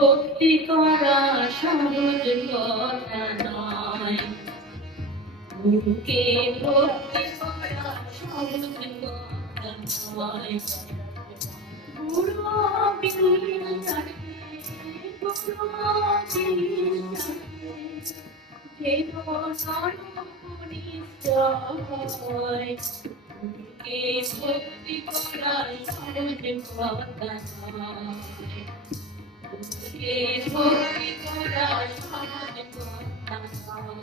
ভক্তি করা সহজ কথা নয়, গুরুকে ভক্তি করা সহজ কথা নয়। গুরু বিন যেন নরপরিচয়, গুরুকে ভক্তি করা সহজ কথা নয়, গুরুকে ভক্তি করা সহজ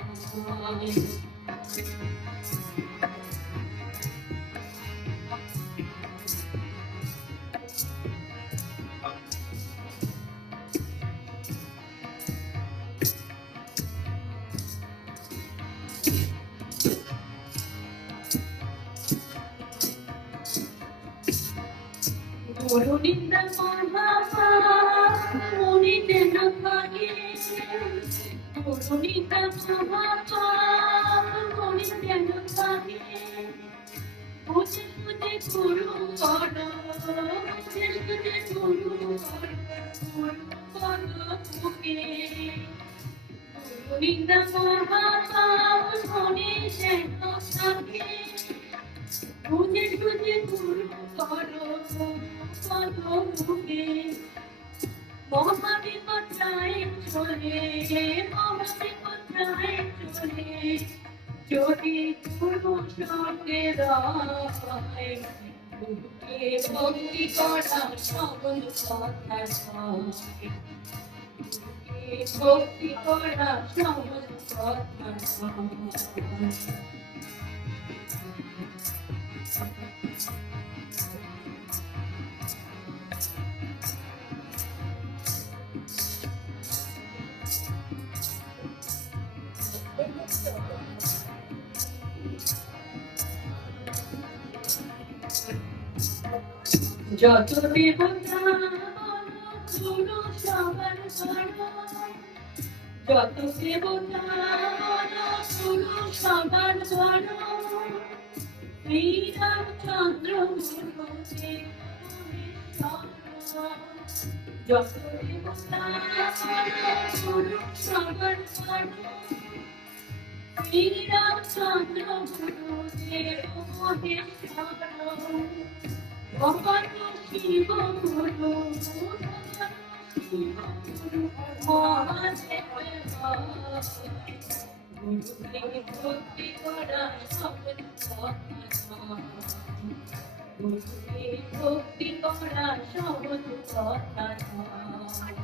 কথা নয়। গুরুনিন্দা মহাপা মনিতে না থাকে, গুরুনিন্দা মহাপা মনিতে না থাকে। বুঝে বুঝে গুরু করো, বুঝে বুঝে গুরু করো, গুরু করো তোকে। গুরুনিন্দা মহাপা মনিতে না থাকে, বুঝে বুঝে গুরু করো মুখে। মহাবিপত্রায় চলে, মহাবিপত্রায় চলে, যদি গুরু সঙ্গে রয়, গুরুকে ভক্তি করা সহজ কথা নয়, গুরুকে ভক্তি করা সহজ কথা নয়। যত দেবতা গুরু সবার বড়, যত দেবতা গুরু সবার বড়। শ্রীরামচন্দ্র গুরু, যত দেবতা গুরু সবার বড়। শ্রীরামচন্দ্র গুরু দেব মহেশ্বর, ভগবান শিব গুরু, শিব গুরু মহাদেব। গুরুকে ভক্তি করা সহজ কথা নয়, গুরুকে ভক্তি করা সহজ কথা নয়।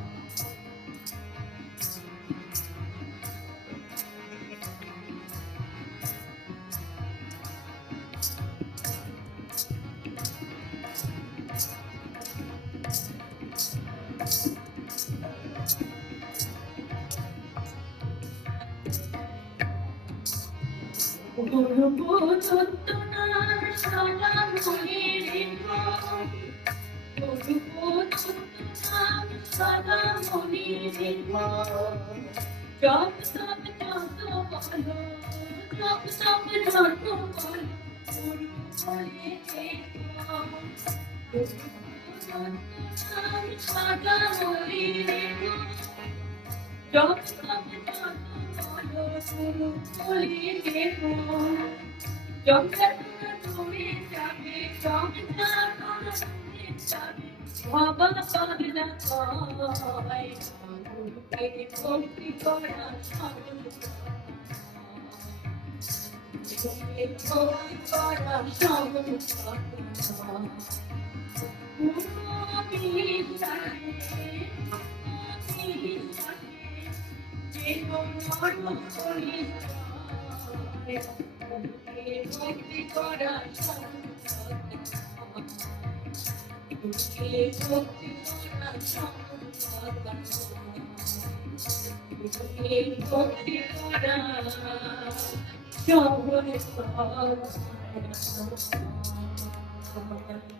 গুরু বোধনার সদা মনে রেখো, গুরু বোধনার সদা মনে রেখো। জপ তপ যত বলো, জপ তপ যত বলো, গুরু বলে রেখো। গুরু বোধনার সদা মনে রেখো, জপ তপ যত গুরু বলে রেখো। যমযাত্রা তুমি যাবে, যমযাত্রা তুমি যাবে, বাবা পাগলা কয়। গুরুকে ভক্তি করা সহজ কথা নয়, গুরুকে ভক্তি করা সহজ কথা নয়। গুরু বিন ভক্তি করা সহজ কথা নয়, গুরুকে ভক্তি করা সহজ কথা নয়, গুরুকে ভক্তি করা সহজ কথা নয়।